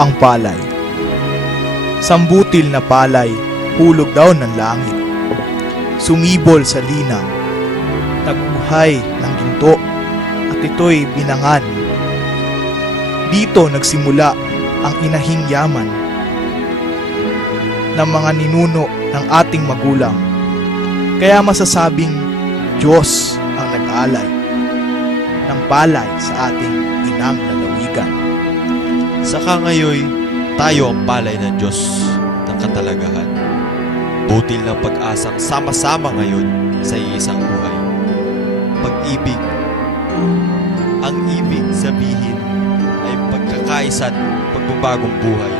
ang palay. Sambutil na palay, hulog daw ng langit. Sumibol sa linang, taguhay ng ginto, at ito'y binangan. Dito nagsimula ang inahing yaman ng mga ninuno ng ating magulang. Kaya masasabing Diyos ang nag-alay ng palay sa ating inang lalawigan. Saka ngayoy, tayo ang palay ng Diyos ng katalagahan. Butil ng pag-asang sama-sama ngayon sa iisang buhay. Pag-ibig. Ang ibig sabihin ay pagkakaisa't pagbabagong buhay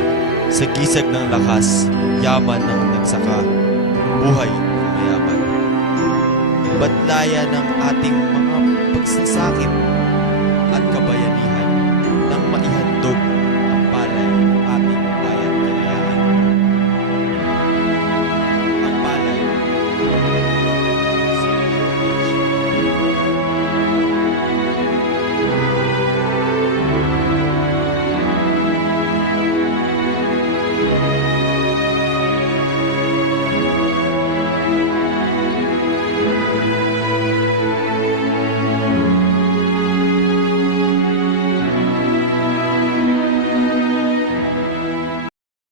sa gisag ng lakas, yaman ng nagsaka, buhay ng mayaman. Badlaya ng ating mga pagsasakit at kabayanihan.